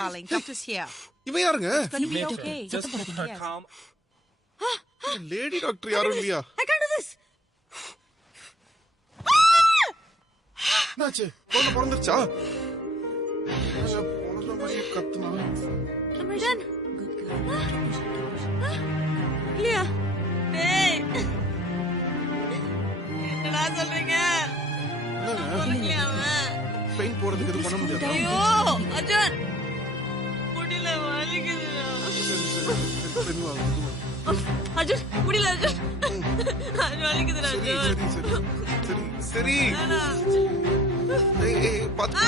Darling, doctor's here. இவன் யாருங்க? It's gonna be okay. Just சத்தம் போடாதீங்க. her calm. லேடி டாக்டர் யாரும் இல்லையா? I can't do this. என்னாச்சு? குழந்தை பிறந்துருச்சா? பிறந்த மாதிரியே கத்துனா. Am I done? இல்லையா? ஏய். என்னடா சொல்றீங்க? இல்லையா அவன்? பெயின் போறதுக்கு இது பண்ண முடியாது. ஐயோ, அர்ஜுன். முடியல, வலிக்குதுடா. பெயின் வாங்க. அர்ஜுன், முடியல அர்ஜுன். அர்ஜுன் வலிக்குதுடா சரி அர்ஜுன். சரி சரி சரி. ஏய் பாத்து.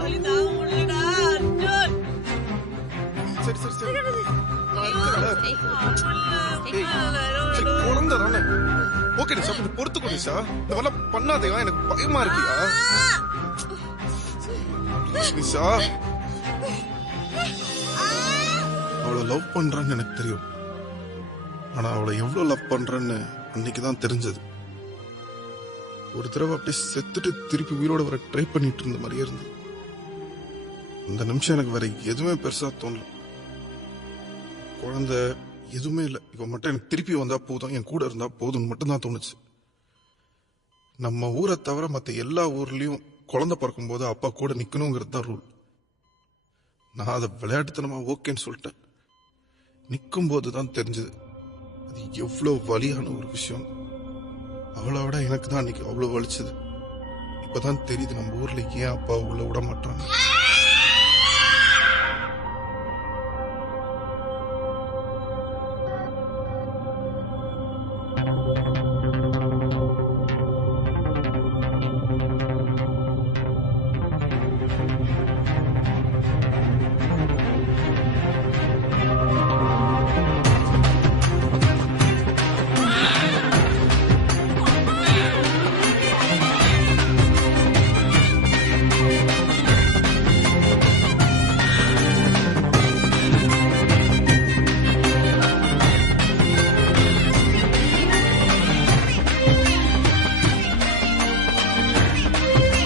வலி தாங்க முடியலடா அர்ஜுன். சரி சரி சரி. முடியல. குழந்தை தானே. ஓகே நிஷா, கொஞ்சம் பொறுத்துக்கோ நிஷா. இந்த மாதிரிலாம் பண்ணாதேவா, எனக்கு பயமா இருக்கியா? நிஷா அவளை லவ் பண்றான்னு எனக்கு தெரியும். ஆனா அவளை எவ்வளவு லவ் பண்றேன்னு அன்னைக்குதான் தெரிஞ்சது. ஒரு தடவை அப்படியே செத்துட்டு திருப்பி உயிரோட வர ட்ரை பண்ணிட்டு இருந்த மாதிரியே இருந்தது. அந்த நிமிஷம் எனக்கு வேற எதுவுமே பெருசா தோணல. குழந்தை எதுவுமே இல்லை, இவன் மட்டும் எனக்கு திருப்பி வந்தா போதும், என் கூட இருந்தா போதும்னு மட்டும்தான் தோணுச்சு. நம்ம ஊரை தவிர மற்ற எல்லா ஊர்லயும் குழந்தை பிறக்கும் போது அப்பா கூட நிக்கணுங்கிறது தான் ரூல். நான் அதை விளையாட்டுத்தனமா ஓகேன்னு சொல்லிட்டேன். நிற்கும் போதுதான் தெரிஞ்சது அது எவ்வளவு வலியான ஒரு விஷயம். அவளை விட எனக்கு தான் அன்னைக்கு அவ்வளவு வலிச்சது. இப்பதான் தெரியுது நம்ம ஊர்ல ஏன் அப்பா உள்ள விட மாட்டாங்க.